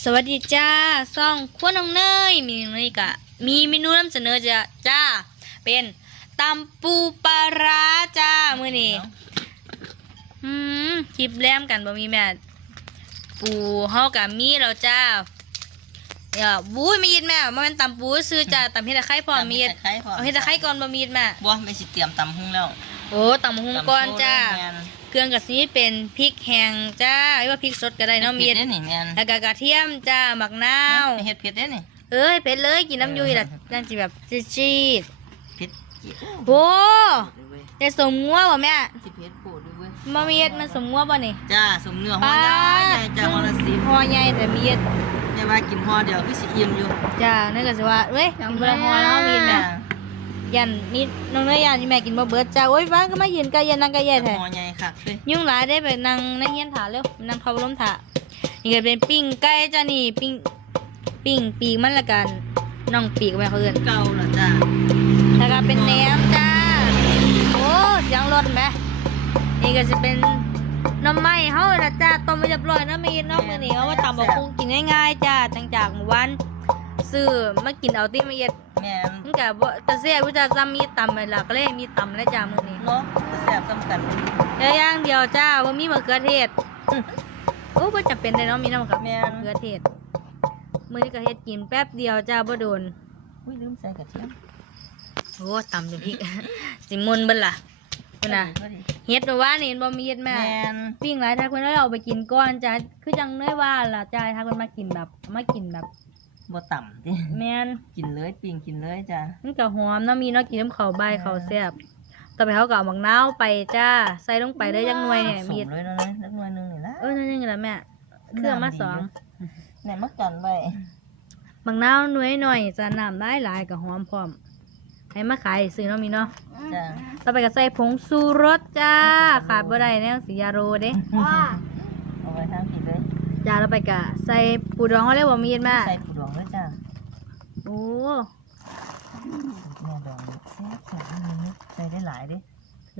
สวัสดีจ้าซ่องขั้วน้องเนยมีน้องเนยกะมีเมนูนำเสนอจ้าจ้า เป็นตำปูปลาร้าจ้ามื้อนี้อืมคลิปแลมกันบ่มีแม่ปูเฮากะมีแล้วจ้าเดี๋ยวบู้ยมีดแม่บ่แม่นตำปูซื้อจ้าตำเฮ็ดตะไคร้พร้อมมีดตำเฮ็ดตะไคร้พร้อมเอาเฮ็ดตะไคร้ก่อนบ่มีดแม่บัวไม่สิเตรียมตำหุ้งแล้ว โอ้ตำหุงก่อนจ้าตำโซ่ เลยแม่นเครื่องกะสิเป็นพริกแห้งจ้าหรือว่าพริกสดก็ได้เนาะมีดเผ็ดเด้นี่แม่นแล้วก็กระเทียมจ้าหมักนาวเฮ็ดเผ็ดเด้นี่เอ้ยเผ็ดเลยกินน้ำยุยล่ะนั่นสิแบบจี๊ดเผ็ดจี๊ดๆโอ้ด้วยเว้ยได้สมงัวบ่แม่สิเผ็ดโปดด้วยเว้ยมามีเฮ็ดมันสมงัวบ่นี่จ้าสมเนื้อห่อใหญ่ใหญ่จ้าห่อละสิบพอใหญ่แต่มีเฮ็ดอย่าว่ากินห่อเดียวคือสิอิ่มอยู่จ้านั่นก็สิว่าเอ้ยกินบ่ละพอแล้วมีแม่ ยันนี่น้องเนยยันนี่แม่กินบ่เบิดจ้าโอ้ยฟ้าก็มายืนใกล้ยันนั่งใกล้ยันแท้ห่อใหญ่คักเลยยุ่งหลายได้ไปนั่งนั่งเฮียนถาเร็วนั่งเผาลมถานี่ก็เป็นปิ้งไก่จ้านี่ปิ้งปิ้งปีกมันละกันน้องปีกแม่เขาเอิ้นเก่าแล้วจ้าแล้วก็เป็นแหนมจ้าโอ้เสียงรถไหมนี่ก็จะเป็นหน้ำไม้เฮาละจ้าต้มไปเรียบร้อยเนาะมีเนาะมื้อนี้เอามาตำบักหุ่งกินง่ายๆจ้าตั้งจากเมื่อวานซื้อมากินเอาที่มาเย็ด แม่นมันก็บ่แตะเสียบ่จ้าซ้ำมีตำไปล่ะก็เลยมีตำแล้วจ้ามื้อนี้เนาะแซ่บซ้ำกันเดี๋ยวอย่างเดียวจ้าบ่มีมะเขือเทศโอ้บ่จำเป็นเลยเนาะมีน้ำมะแม่นเขือเทศมื้อนี้ก็เฮ็ดกินแป๊บเดียวจ้าบ่โดนอุ้ยลืมใส่กระเทียมโอ้ตำเป็นพริกสิมุนเบิ่นล่ะพุ่นน่ะพอดีเฮ็ดเมื่อวานนี่เห็นบ่มีเฮ็ดแม่แม่นปิ้งหลายทักเพิ่นแล้วเอาไปกินก่อนจ้ะคือจังน้อยว่าล่ะจ้าทักเพิ่นมากินแบบมากินแบบ บ่ต่ำติแม่นกินเลยปิ้งกินเลยจ้ามันก็หอมเนาะมีเนาะกินน้ำข้าวใบายข้าวแซ่บต่อไปเขาก็เอาหมักนาวไปจ้าใส่ลงไปเลยจังหน่วยเนี่ยสมีมเลยเนาะนะนักหน่วยหนึงนี่ละเออนั่นนี่แหละแม่เครื่องมาสองแม่มากันไว้หมักนาวหน่วยหน่อยจะน้ำได้หลายก็หอมพร้อมให้มาขายซื้อเนาะมีเนาะจ้าต่อไปก็ใส่ผงสูรสจ้าขาดบ่ได้แนวสียาโรเด้เอาไว้ทางผิดเลยจ้าแล้วไปก็ใส่ปูดองเขาเรียกว่ามีดแม่ใส่ผู้ดองด้วยจ้า โอ้แม่ดองแซ่บแซ่บอันนี้ใส่ได้หลายเดิ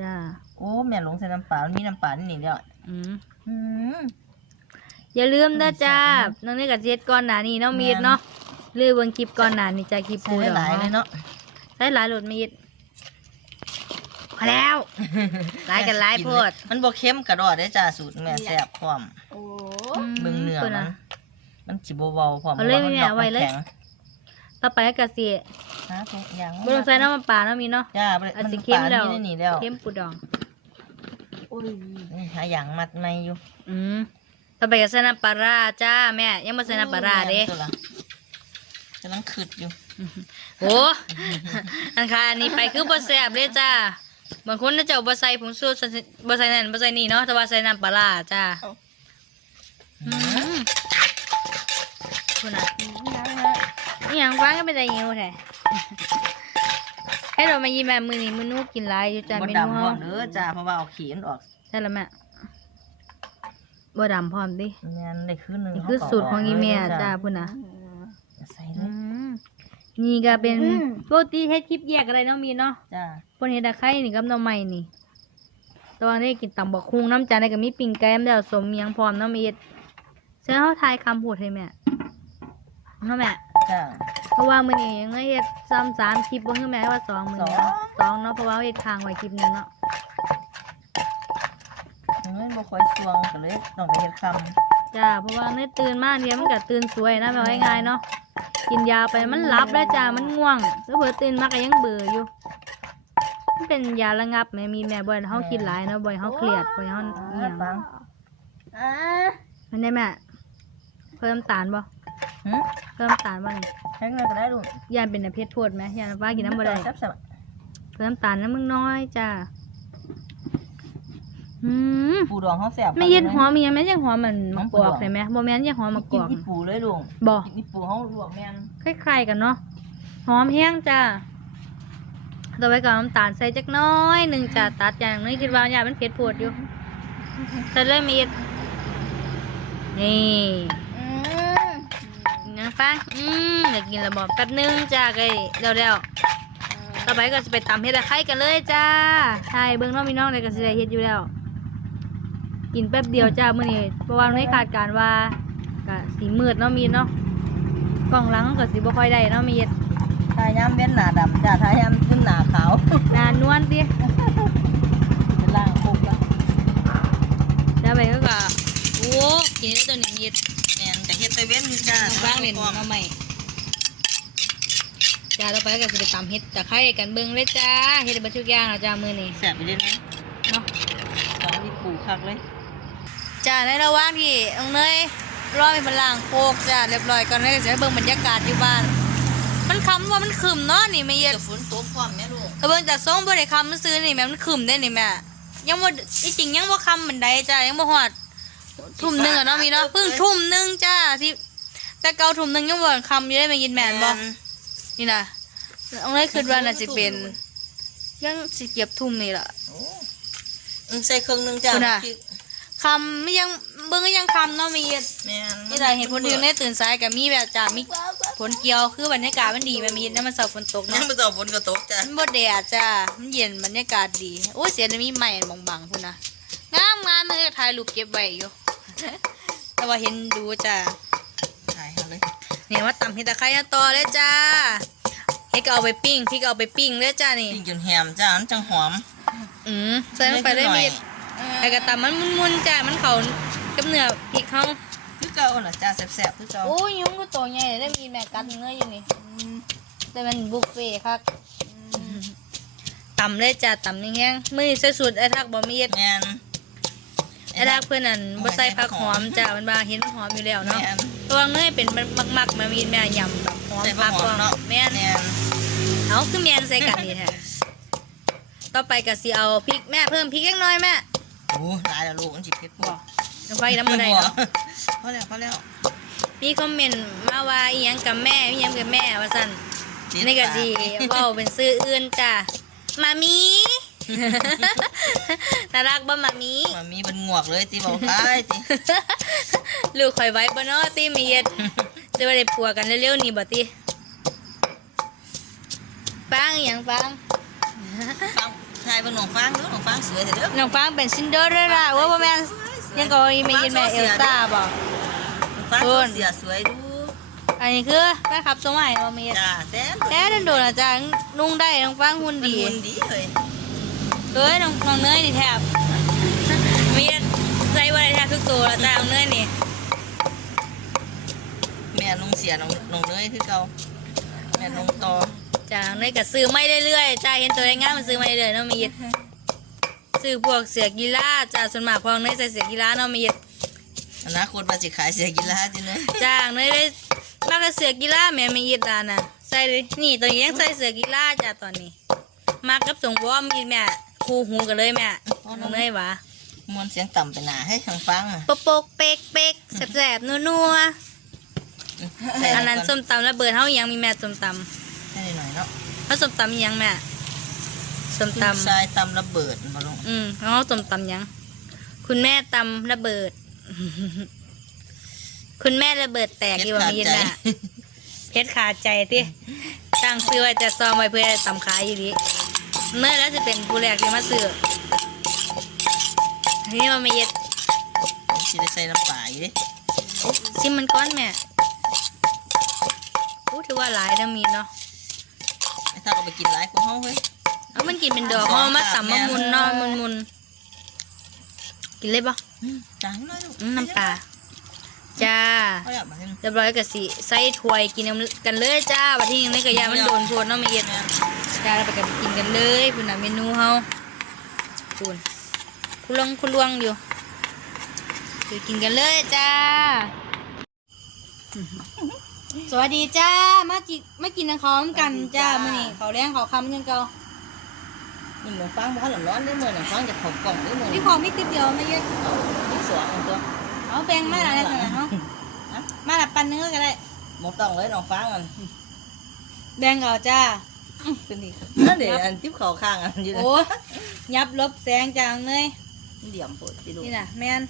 จ้าโอ้แม่หลงใส่น้ำปลามันมีน้ำปลานี่เดียวอืมอืม อย่าลืมนะจ้าน้องนี่กับเจ็ดก่อนหนานี่เนาะมีดเนาะลืมเบิ่งคลิปก่อนหนานี่จ้าคลิปใส่ปูได้ดองหลายเลยเนาะใส่หลายโหลดมีดพอแล้วหลายกันหลายโพดมันบ่เค็มกระดอดได้จ้าสูตรแม่แซ่บพร้อมโอ้ เบิ่งเนื้อพิ่มันนะมันสิบ่เบาพร้อมเอาเลยพราะแม่ดอกเอาไว้เลย แข็ง ต่อไปก็สิหาทุกอย่างบ่ต้องใส่น้ำมันปลาเนาะมีเนาะจ้าบ่ได้อันมันสิน้ำเค็ปมลาแล้วมีในนี่แล้วเค็มปูดองอุ้ยนี่หาอย่างมัดในอยู่อืมต่อไปก็ใส่น้ำปลาร้าจ้าแม่ ยังบ่ใส่น้ำปลาร้าเด้แม่นตัวละกำลังขึ้นอยู่โอ้อันค่ะอันนี้ไปคือบ่แซ่บเลยจ้า บางคนน่าจะเอาบ่ใส่ผงชูรสบ่ใส่นั่นบ่ใส่นี่เนาะแต่ว่าใส่น้ำปลาร้าจ้าอืมคุณอะนี่ ยังฟังก็เป็นอะไรอยู่แท้ให้เรามายิ้มแบบมือนี้มือนู้กินหลายอยู่จ้าบ่เมนูดำพร้เฮาอมเด้อจ้าเพราะว่าเอาขีมันออกใช่แล้วแม่บ่ดำพร้อมดิแม่นได้คืนหนึงนี่คือสูตรของอีแม่จ้าพุ่นนะใส่เลยนี่ก็เป็นปกติเฮ็ดคลิปแยกอะไรเนาะมีเนาะจ้าพิ่นเฮ็ดตะไคร้นี่กับน่อไม้นี่แตอนนี้กินตำบักคุงน้ำจานได้ก็มีปิ้งไก่น้ำแล้วสมเมียงพร้อมเนาะมีเเช้าเฮาทายคำพูดให้แม่เนาะแม่ จ้า เพราะว่ามื้อนี้ยังเฮ็ดซ้ำสามคลิปบ่คือแม่ว่าสองมื้อนี้สอง สองเนาะเพราะว่าเฮ็ดค้างไว้คลิปหนึงเนาะมันบ่ค่อยสวงก็เลยต้องไปเฮ็ดคำจ้าเพราะว่าเนยตื่นมาเนี่ยมันก็ตื่นสวยนะแบบง่ายๆเนาะกินยาไปมันหลับแล้วจ้ามันง่วงแล้วเพิ่ตื่นมาก็ยังเบื่ออยู่มันเป็นยาระงับแม่มีแม่บ่อยเฮาคิดหลายเนาะบ่อยเฮาเครียดบ่อยเฮาอีหยังฟังอ่ามันได้แม่เพิ่มน้ำตาลบ่หึ เพิ่มน้ำตาลบ่นี่แห้งเลยก็ได้ลูกยานเป็นแต่เพชรโพดไหมยานว่ากินน้ำบ่ได้แซ่บเพิ่มน้ำตาลน้ำมึงน้อยจ้าอืมๆปูดองเขาแซ่บไม่เย็นหอมมีหยังแม่ยังหอมมันหมะอมกปูอกดองใช่ไหมบ่แม่นยังหอมมะกกินอกที่ปูเลยลุงบ่กินที่ปูเขาลวกแม่นคล้ายๆกันเนาะหอมแห้งจ้าต่อไปก็เอาน้ำตาลใส่จักหน้อยหนึ่งจ้าตัดอย่างนี้คิดว่าอย่ามันเผ็ดโพดอยู่ใส่เลยมีดนี่อืม ยังฟังอืมอยากกินแล้วบอกแป๊บนึงจ้าไกเร็วๆต่อไปก็จะไปตำเฮ็ดตะไคร้กันเลยจ้าใช่เบิ้งน้องมีน้องในก็สิได้เฮ็ดอยู่แล้ว กินแป๊บเดียวจ้ามื้อนี้เพราะว่าในขาดการว่าก็ะสีมืดเนาะมีดเนาะกล่องหลังก็สีบ่ค่อยได้เนาะมีดทายามเว้นหน้าดำจ้าทายามขึ้นหน้าขาวนานวลดิเป็นล่างคุกแล้วแล้วไปก็ก็โอ้กินได้ตัวนี้มีดแม่นแต่เฮ็ดแต่เว้นอยู่จ้าน้องบ้างเล่นมาใหม่จ้าต่อไปก็จะไปตำเฮ็ดตะไคร้กันเบิ่งเลยจ้าเฮ็ดได้เบัดทุกอย่างแล้วจ้ามื้อนี้แสบไปเลยนะเนาะตอนนี้ขู่คักเลยจ้าในระหว่างที่น้องเนยรอมีพลังโคกจ้าเรียบร้อยก่อนเลยจะได้เบิ่งบรรยากาศอยู่บ้าน มันคำว่ามันขึ้มเนาะนี่ไม่เย็นจะฝนตกพร้อมแม่ลูกถ้าเบิ่งจากซ่องบ่ได้คำมันซื้อนี่แม่มันขึ้มได้นี่แม่ยังบ่อีจริงยังบ่คำบันไดจ้ายังบ่ฮอด ทุ่มหนึงอะเนาะมีเนาะเพิ่งทุ่มหนึงจ้าที่แต่เก่าทุ่มหนึงยังบ่คำอยู่ได้แม่ยินแม่นบ่นี่น่ะน้องเนยคิดว่าน่าสิเป็นยังสิเก็บทุ่มนี่ล่ะโอ้อืมใส่เครื่องหนึงจ้าคุณอะพริกคำไม่ยังเบิ่งก็ยังคำเนาะมีเย็นแม่นนี่แหละเห็นผลดีในตื่นสายกับมีแบบจ้ามีผลเกี่ยวคือบรรยากาศมันดีมันมีน้ำมันเสาฝนตกยัเนาะงไม่ต่อฝนก็ตกจ้ามันบ่แดดจ้ามันเย็นบรรยากาศดีโอ้ยเสียดายมีใหม่บางๆพุ่นนะงามงามมันก็ถ่ายรูปเก็บไว้อยู่ แต่ว่าเห็นดูจ้าถ่ายเอาเลยเนี่ยว่าตำเห็ดตะไคร้ต่อเลยจ้าเฮ็ดก็เอาไปปิ้งพี่ก็เอาไปปิ้งเลยจ้านี่ปิ้งจนแฮมจ้ามันจังหอมอืมใส่ลงไปได้มีดแต่ก็ตำมันมุนๆจ้ามันเข้ากับเนื้อพริกเฮาคือเก่าน่ะจ้าแซ่บๆคือเก่าโอ้ยยุงก็ตัวใหญ่ได้มีแม่กัดเนื้ออยู่นี่อืมแต่มันบุฟเฟ่ต์ครับต่ำเลยจ้ะต่ำแห้งๆมือใส่สูตรไอ้ทักบ่มีเอ็ดแม่น ไอ้ทักเพื่อนนั่นบ่ใส่ผักหอมจ้ะมันบาเห็นมันหอมอยู่แล้วเนาะแม่นตัวเนยเป็นมักๆมามีแม่ยำแบบหอมใส่ผัผักกหอมเนาะแม่นแม่นเอาคือแม่นใส่กันนี่แท้ต่อไปก็สิเอาพริกแม่เพิ่มพริกเล็กน้อยแม่โอ้หลายแล้วลูกมันสิเผ็ดบ่น้ำไฟน้ำบ่ได้เนาะ พอแล้วพอแล้วมีคอมเมนต์มาว่าอีหยังกับแม่อีหยังกับแม่ว่าซั่นนี่ก็สิเว้าเป็นซื้ออื่นจ้ะมามี น่ารักบ่มามีมันมีเป็นงวกเลยที่บอกตายที่ลูกข่อยไว้บ่เนาะติมีเฮ็ดจะบ่ได้ปัวกันเร็วๆนี่บ่ติฟังอหยังฟังฟังชายเป็นหนองฟางเด้อหนองฟางสวยแต่เด้อน้องฟังเป็นซินเดอเรลล่าว่าบ่แม่นยังก็อีแม่ยินแม่เอลซ่าบ่หนองฟางคุณเสียสวยดูอันนี้คือแฟนคลับสมัยบ่มีจ้าแซ่บแต่โดนๆอาจารย์นุ่งได้น้องฟังหุ่นมันดีหุ่นดีเลย เอ้ยน้องน้องเนยนี่แทบ มีใส่บ่ได้แทบทุกตัวแล้วจ้าน้องเนยนี่ แม่นงเสียน้องน้องเนยคือเก่าแม่นงต่อจ้าน้องเนยก็ซื้อไม่เรื่อยๆจ้าเห็นตัวงามมันซื้อไม่เรื่อยๆเนาะมีซื้อพวกเสื้อกีฬาจ้าส่วนมากพวกเนยใส่เสื้อกีฬาเนาะมีอนาคตว่าสิขายเสียกีฬาจิเนยจ้างเลยได้มากกับเสือกีฬาแม่ไม่ยึดร้านน่ะใส่เลยนี่ตอนนี้ยังใส่เสือกีฬาจ้ะตอนนี้มากับสงวอมอีแม่ คู่หูกันเลยแม่น้องเนยวะมวนเสียงต่ำไปหนาให้ทางฟังอะปกปกเป๊กเป๊กแสบๆนัวๆอันนั้นส้มตำระเบิดเฮายังมีแม่ส้มตให้หน่อยเนาะำเฮาส้มตำอีหยังแม่ส้มตทรายตำระเบิดมาลงำอืมเฮาส้มตำหยัง คุณแม่ตำระเบิด คุณแม่ระเบิดแตกอยู่ว่ามียินแม่เพชรขาดใจที่ตั้งซื้อไว้จะซ้อมไว้เพื่อตำขายอยู่ดี เมื่อแล้วจะเป็นผู้แรกที่มาซื้ออันนี้มันไม่เย็ดสิได้ใส่น้ำปลาอยู่ดิชิมมันก้อนแม่อู้ถือว่าหลายนะมีเนาะไอ้ถ้าก็ไปกินหลายกว่าเฮาเฮ้ยเอามันกินเป็นดอกเอามาตำมามุนเนาะมุนมุนกินเลยปะอืมจางน้อยลูกอืมน้ำตาจ้าเอาแล้วมาให้เรียบร้อยกับสิใส่ถ้วยกินกันเลยจ้าวันที่ยังไม่กระยามันโดนพวดเนาะไม่เย็ด แม่นจ้าเราไปกันกินกันเลยคุณน่ะเมนูเฮาคุณคุณลวงคุณลวงอยู่ไปกินกันเลยจ้า สวัสดีจ้า มาจิมากินน้ำเขาวกันจ้ามื่อนี้เขาวแรงเขาวคำยังเก่านี่หมูฟังบ่ทันหร้อนได้อมื้อน่ะฟังจะเข้ากล่องได้อมื้อพี่นี้ขอมีคลิปเดียวไม่เยอะเอาที่สองอันตัวเอาแปลงมาอะไรกันนะเนาะฮะมาละปันเนื้อก็ได้บ่ต้องเลยน้องฟังอันแบ่งเอาจ้า ตัวนี้นั่นเด้อันทิ่เข้าข้างอันอยู่นะโอ้ยับลบแสงจางเลยเหลี่ยมโปดสิลูกนี่น่ะแม่น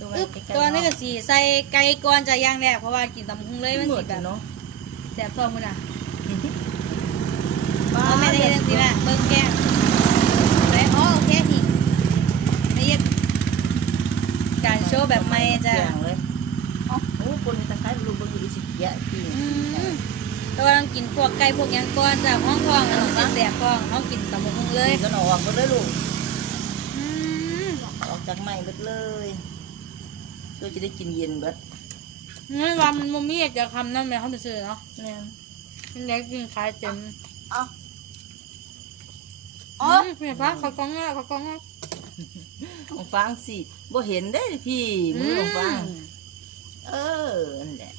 ตัวอึ๊บตัวนี้ก็สีใส่ไก่ก่อนจะย่างแรกเพราะว่ากินตำพุงเลยมันหมสีดแบบเนาะแสบท้องมันอะเอาแม่ได้ยินสิแม่เบิ่งแก้มได้อ๋อโอเคทีได้ยินการโชว์แบบไม่จ้ะแกงเลยเอ้าโอ้คนตะไคร้ลูกบ่อยู่สิแยะกินอืม แต่ว่าต้องกินพวกไก่พวกหยังก่อนจากห้องทองแล้วสิแสบท้องเขากินตำบักหุ่งเลยก็ออกหมดเลยลูกอืมออกจากไม้หมดเลยเพื่อจะได้กินเย็นเบิดงั้นว่ามันบ่มีอยากจะคำนั่นแม่เขาไปซื้อเนาะแม่นมันเล็กกินขายเต็มเอาอืมแม่พักเขากล้องอะเขากล้องอะของฟางสิบ่เห็นได้พี่มือของฟาง เออนั่นแหละ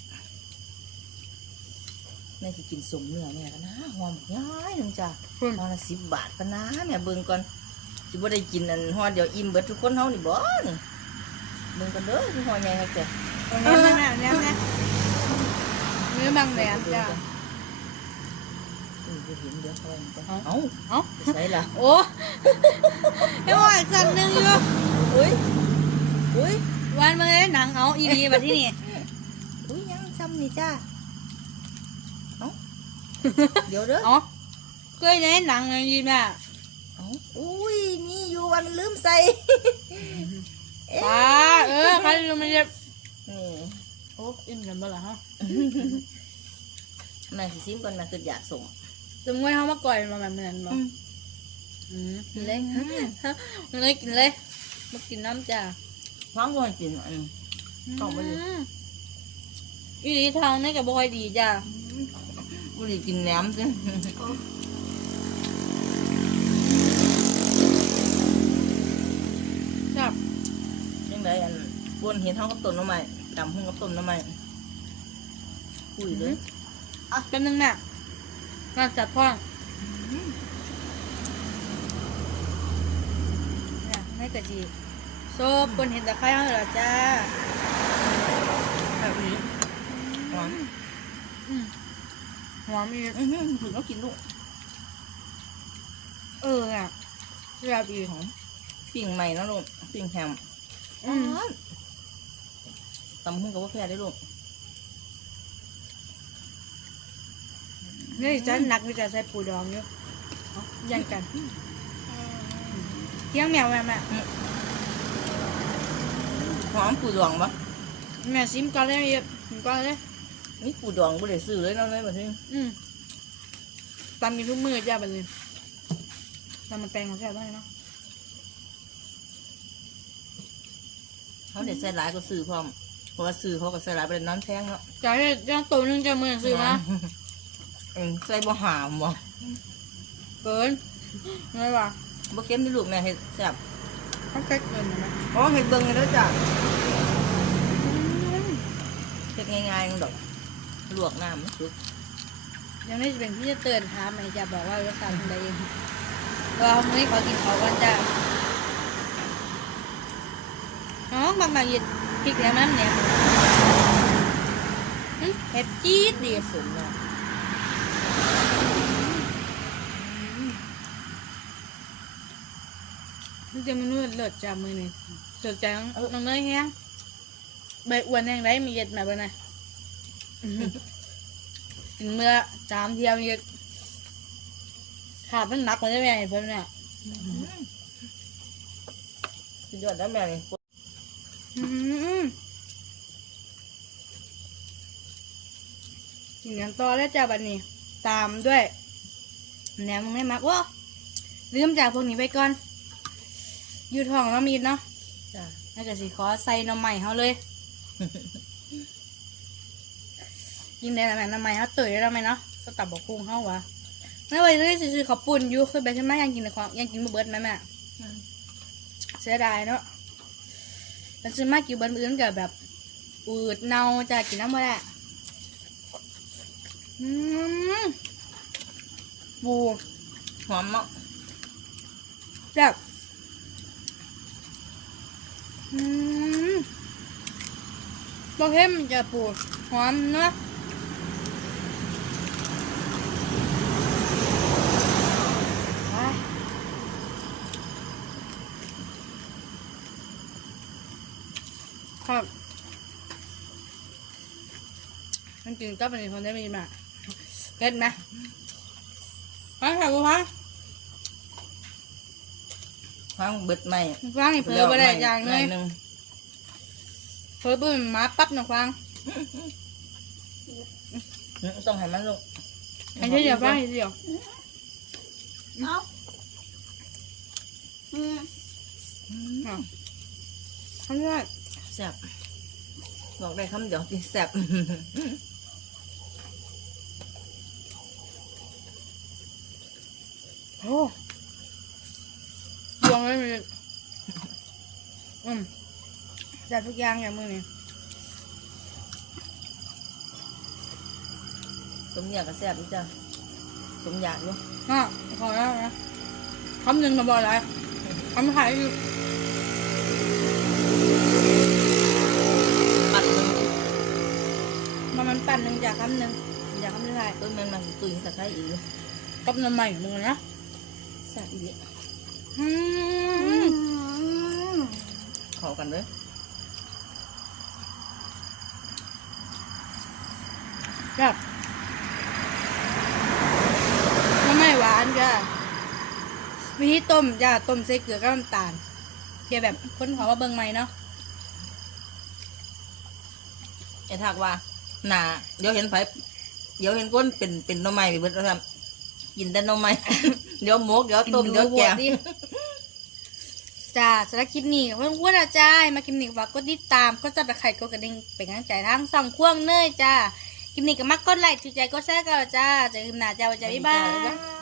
แม่สิกินสมเนื้อแม่กันนะหอมง่ายนึงจ้ะคุณห่อละสิบบาทปะนะแม่เบิ่งก่อนสิบ่ได้กินอันห่อเดียวอิ่มเบิดทุกคนเฮานี่บ่นี่เบิ่งกันเด้อคือห่อใหญ่ครับจ้ะเอาแหนมแม่แหนมแหนมเนื้อบางแหนมจ้ะเออบ่เห็นเดี๋ยวเขาเอาเอาเอ้าเอ้าใส่ล่ะโอ้ไม่ไหวสั่นหนึ่งอยู่อุ้ยอุ้ยวันมาเลยหนังเอาอีดีแบบที่นี่อุ้ยยังซ้ำนี่จ้าเอ้า เดี๋ยวเด้อเอ๋อเคยได้หนังอะไรดีแม่เอ้าอุ้ยมีอยู่วันลืมใส่เอ๊ะป้าเออใครรู้มันจะนี่โอ้อิ่มกันบ่ล่ะฮะแม่สิซิมก่อนแม่คืออยากส่งสมมติเขามาก่อยมาแบบนั้นบ่อืมอืมกินเลยกินเลยกินเลยมากินน้ำจ้ะฟังก่อนกินอันเอาไปเลยมอีดีทางนี่กับบ่ค่อยดีจ้ะ กูได้กินแหนมจ้ะครับยังไงอันบนเห็นเฮากับต้นหน้ำไม้จำหุ้งกับต้นหน้ำไม้คุยเลยอะแป๊บนึงแม่งานจัดพ่องเนี่ยไม่กะจีโซบคนเห็นตะไคร้เขาเหรอจ้าแบบนี้หอมอืม หอมอีกอื้อหือถึงต้องกินลูก เอออะแบบอีกหอมปิ่งใหม่นะลูกปิ่งแฮมอืมตำหุ้งกับว่าแพ้ได้ลูกนี่จะหนักนี่จะใส่ปูดองอยู่เอาแย่งกันเที่ยงแมวแม่แม่หอมปูดองปะแม่ซิมก่อนเลยเยอะซิมก่อนเลย นี่ปูดองบ่ได้ซื้อเลยเนาะเลยแบบนี้อืมตามมีทุกมือจ้าบัดนี้ตามมันแปลงของแซ่บได้เนาะเขาเด็ดใส่หลายก็ซื้อพร้อมเพราะว่าซื้อเขาก็ใส่หลายไปเลยน้ำแพงเนาะจ่ายได้ย่างตัวหนึงจะมือซื้อมาอืมใส่บ่หามบ่เกินไม่ว่าบ่เค็มที่ลูกแม่เฮ็ดแซ่บเขาแค่เกินนะอ๋อเฮ็ดเบิ่งเลยเด้อจ้ะเฮ็ดง่ายๆดอก ลวกน้ำมันสุกยังไม่จะเป็นพี่จะเตือนถามไหมจะบอกว่ารสชาติเป็นไงเองเราไม่ขอกินเขากันจ้าน้องบางบางหยิบพริกแล้วมันเนี่ยอืมเผ็ดจี๊ดดีสมเนาะมันจะมันนวดเลิศจากมือนี่สดใจน้องน้องเนยแห้งใบอ้วนแห้งได้มีเย็ดมาบ้างนะอื้อหือ กินเมื่อสามเที่ยวเย็ดขาดมันหนักกว่าได้ไหมเพื่อนเนี่ยสุดยอดแล้วแม่นี่อืมกินกันต่อแล้วจ้าบัดนี้ ตามด้วยแหนมมึงไม่มักวะลืมจากพวกนี้ไปก่อนอยูท้องเรามีดเนาะจ้ะแล้วก็สิขอใส่หน้ำใหม่เขาเลย ยิงได้แล้วแม่หน้ำใหม่เขาเตยได้แล้วไหมเนาะก็ตับบอกคุ้งเขาวะไม่ไหวเลยซื้อๆขาวปุ่นอยู่คือแบบใช่ไหมยังกินแต่ของยังกินบ่เบิดไหมแม่อืมเสียดายเนาะมันซื้อมากินเบิดมื้ออื่นกับแบบอืดเน่าจะกินน้ำมาแหละอืมปูหอมเนาะแซ่บอืมบะเพ็มจะปูหอมเนาะ ครับมันกินกับอันนี้คนได้มีมาเก็ดไหมฟังค่ะกูฟังฟังเบิดใหม่ฟังอีกเผื่อบ่ได้อย่างเลยหนึ่งเฮ้ยบึ้มมาปั๊บหนักฟังอืมต้องให้มันลงไอ้เดียวฟังไอ้เดียวเอาอืมอ้าวทำได้แซ่บบอกได้คำเดียวที่แซ่บโอ้ดวงเลยมันอืมจัดทุกอย่างอย่างมือนี่สมอยากก็แซ่บอีจ้ะสมอยากอยู่อะพอแล้วนะคำหนึ่งมาบอกอะไรคำขายคือ ปัดมัน มันมันปั่นหนึ่งจากคำหนึ่งจากคำที่ไทยต้นมันมันตุยตะไคร้อีกอยู่กับน้ำใหม่มึงนะแซ่บอีกอือืมมเข้ากันเลยแบบน้ำใหม่หวานจ้ะวิธีต้มจ้ะต้มใส่เกลือกับน้ำตาลเพียแบบคนขอว่าเบิ่งใหม่เนาะไอ้ทักว่า หนาเดี๋ยวเห็นไผเดี๋ยวเห็นก้นเป็นเป็นหน่อไม้ไปเบิดแล้วทำกินแต่หน่อไม้ เดี๋ยวหมกเดี๋ยวต้มเดี๋ยวแกงดิจ้าสำหรับคลิปนี้เพื่อนว่าจ้ามาคลิปนี้ก็ฝากกดติดตามกดจับตะไคร่กดกระดิ่งเป็นกำลังใจทั้งสองควงเนยจ้าคลิปนี้ก็มักกดไลค์ถูกใจกดแชร์กันแล้วจ้าเจอกันหน้าจ้าวันจ้าบ๊ายบาย